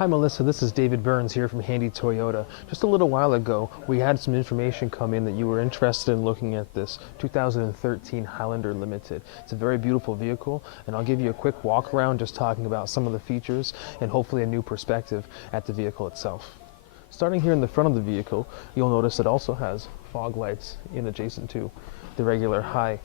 Hi Melissa, this is David Burns here from Handy Toyota. Just a little while ago, we had some information come in that you were interested in looking at this 2013 Highlander Limited. It's a very beautiful vehicle, and I'll give you a quick walk around just talking about some of the features and hopefully a new perspective at the vehicle itself. Starting here in the front of the vehicle, you'll notice it also has fog lights in adjacent to the regular high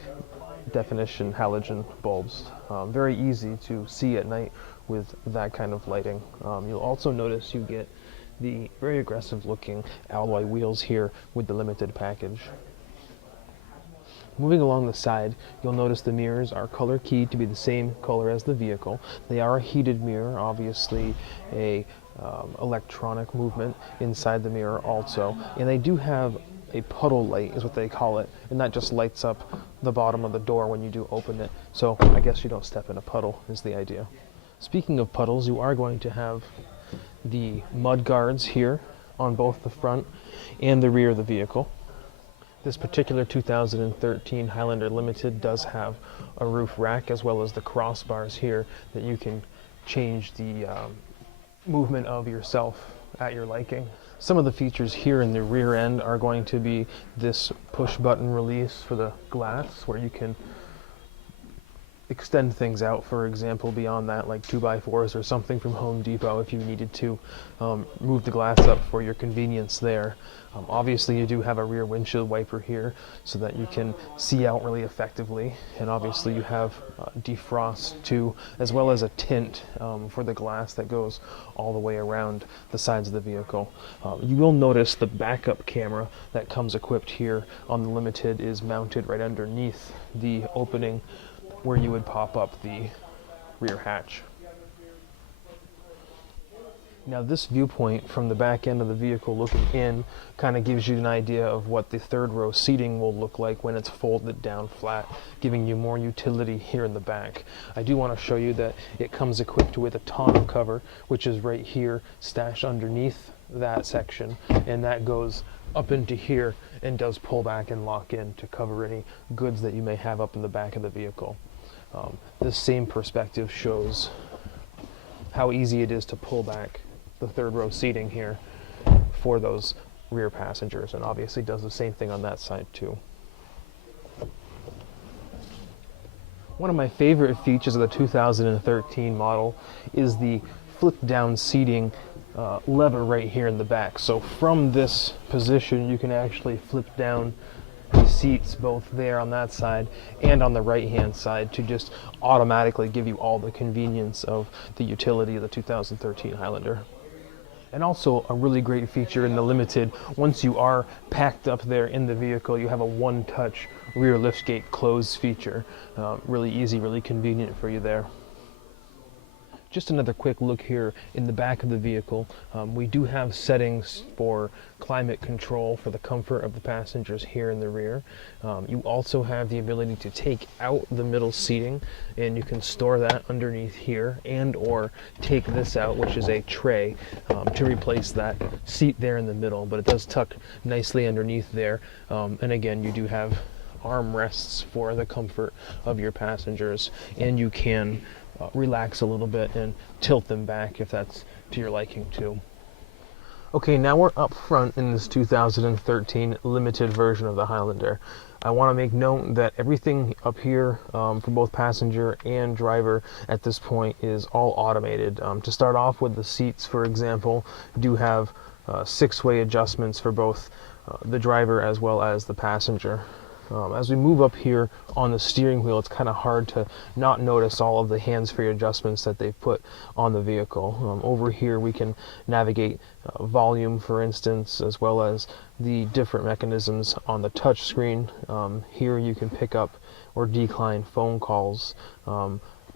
definition halogen bulbs. Very easy to see at night with that kind of lighting. You'll also notice you get the very aggressive looking alloy wheels here with the limited package. Moving along the side, you'll notice the mirrors are color keyed to be the same color as the vehicle. They are a heated mirror, obviously a electronic movement inside the mirror also, and they do have a puddle light is what they call it, and that just lights up the bottom of the door when you do open it, so I guess you don't step in a puddle is the idea. Speaking of puddles, you are going to have the mud guards here on both the front and the rear of the vehicle. This particular 2013 Highlander Limited does have a roof rack as well as the crossbars here that you can change the movement of yourself at your liking. Some of the features here in the rear end are going to be this push button release for the glass where you can extend things out, for example, beyond that, like 2x4s or something from Home Depot if you needed to move the glass up for your convenience there. Obviously you do have a rear windshield wiper here so that you can see out really effectively, and obviously you have defrost too, as well as a tint for the glass that goes all the way around the sides of the vehicle. You will notice the backup camera that comes equipped here on the Limited is mounted right underneath the opening where you would pop up the rear hatch. Now this viewpoint from the back end of the vehicle looking in kind of gives you an idea of what the third row seating will look like when it's folded down flat, giving you more utility here in the back. I do want to show you that it comes equipped with a tonneau cover, which is right here stashed underneath that section, and that goes up into here and does pull back and lock in to cover any goods that you may have up in the back of the vehicle. This same perspective shows how easy it is to pull back the third row seating here for those rear passengers, and obviously does the same thing on that side too. One of my favorite features of the 2013 model is the flip down seating lever right here in the back. So from this position you can actually flip down the seats both there on that side and on the right hand side to just automatically give you all the convenience of the utility of the 2013 Highlander. And also a really great feature in the Limited, once you are packed up there in the vehicle, you have a one-touch rear liftgate close feature. Really easy, really convenient for you there. Just another quick look here in the back of the vehicle. We do have settings for climate control for the comfort of the passengers here in the rear. You also have the ability to take out the middle seating, and you can store that underneath here, and or take this out, which is a tray, to replace that seat there in the middle, but it does tuck nicely underneath there. And again, you do have armrests for the comfort of your passengers, and you can relax a little bit and tilt them back if that's to your liking too. Okay, now we're up front in this 2013 Limited version of the Highlander. I want to make note that everything up here for both passenger and driver at this point is all automated. To start off with, the seats, for example, do have 6-way adjustments for both the driver as well as the passenger. As we move up here on the steering wheel, it's kind of hard to not notice all of the hands-free adjustments that they've put on the vehicle. Over here we can navigate volume, for instance, as well as the different mechanisms on the touch screen. Here you can pick up or decline phone calls.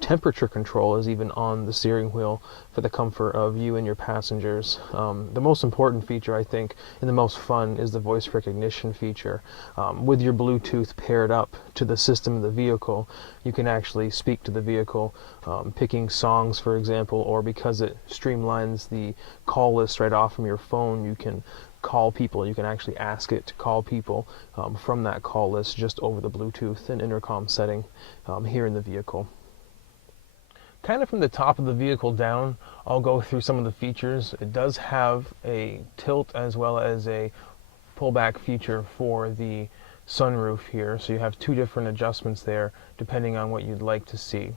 Temperature control is even on the steering wheel for the comfort of you and your passengers. The most important feature, I think, and the most fun is the voice recognition feature. With your Bluetooth paired up to the system of the vehicle, you can actually speak to the vehicle, picking songs, for example, or because it streamlines the call list right off from your phone, you can call people. You can actually ask it to call people from that call list just over the Bluetooth and intercom setting here in the vehicle. Kind of from the top of the vehicle down, I'll go through some of the features. It does have a tilt as well as a pullback feature for the sunroof here, so you have two different adjustments there depending on what you'd like to see.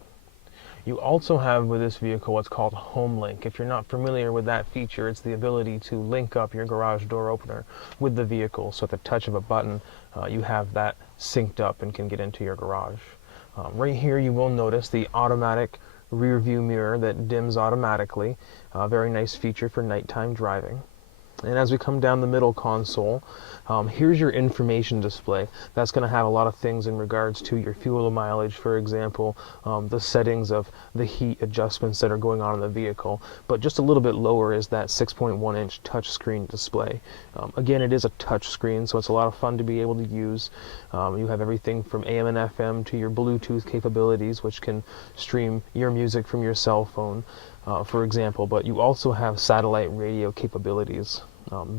You also have with this vehicle what's called Home Link. If you're not familiar with that feature, it's the ability to link up your garage door opener with the vehicle, so at the touch of a button you have that synced up and can get into your garage. Right here you will notice the automatic rear view mirror that dims automatically. Very nice feature for nighttime driving. And as we come down the middle console, here's your information display. That's going to have a lot of things in regards to your fuel mileage, for example, the settings of the heat adjustments that are going on in the vehicle. But just a little bit lower is that 6.1-inch touchscreen display. Again, it is a touch screen, so it's a lot of fun to be able to use. You have everything from AM and FM to your Bluetooth capabilities, which can stream your music from your cell phone, for example, but you also have satellite radio capabilities.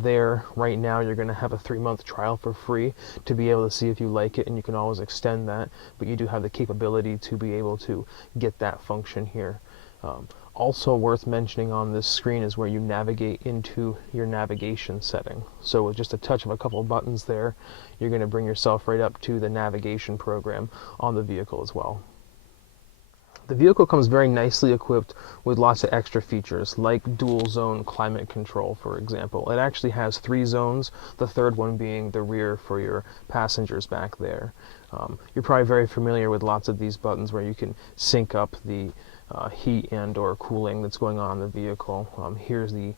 There, right now, you're going to have a 3-month trial for free to be able to see if you like it, and you can always extend that, but you do have the capability to be able to get that function here. Also worth mentioning on this screen is where you navigate into your navigation setting. So with just a touch of a couple of buttons there, you're going to bring yourself right up to the navigation program on the vehicle as well. The vehicle comes very nicely equipped with lots of extra features, like dual zone climate control, for example. It actually has 3 zones, the third one being the rear for your passengers back there. You're probably very familiar with lots of these buttons where you can sync up the heat and or cooling that's going on in the vehicle. Here's the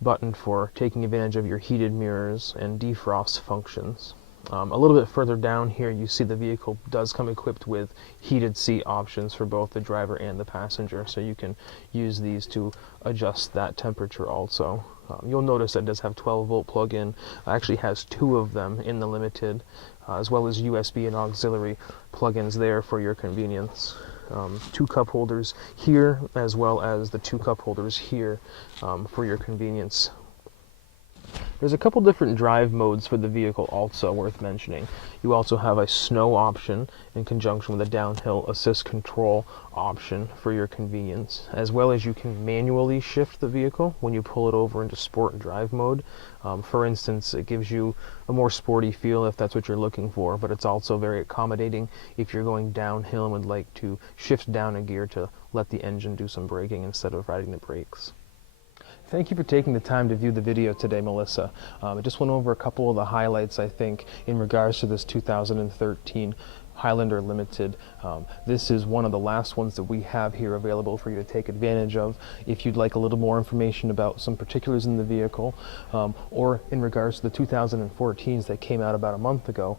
button for taking advantage of your heated mirrors and defrost functions. A little bit further down here, you see the vehicle does come equipped with heated seat options for both the driver and the passenger, so you can use these to adjust that temperature also. You'll notice that it does have 12-volt plug-in. It actually has 2 of them in the Limited, as well as USB and auxiliary plug-ins there for your convenience. 2 cup holders here, as well as the 2 cup holders here for your convenience. There's a couple different drive modes for the vehicle also worth mentioning. You also have a snow option in conjunction with a downhill assist control option for your convenience, as well as you can manually shift the vehicle when you pull it over into sport drive mode. For instance, it gives you a more sporty feel if that's what you're looking for, but it's also very accommodating if you're going downhill and would like to shift down a gear to let the engine do some braking instead of riding the brakes. Thank you for taking the time to view the video today, Melissa. I just went over a couple of the highlights, I think, in regards to this 2013 Highlander Limited. This is one of the last ones that we have here available for you to take advantage of. If you'd like a little more information about some particulars in the vehicle, or in regards to the 2014s that came out about a month ago,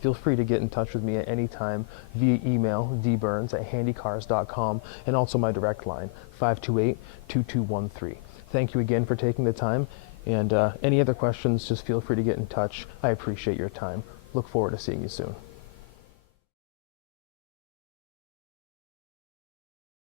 feel free to get in touch with me at any time via email, dburns@handycars.com, and also my direct line, 528-2213. Thank you again for taking the time, and any other questions, just feel free to get in touch. I appreciate your time. Look forward to seeing you soon.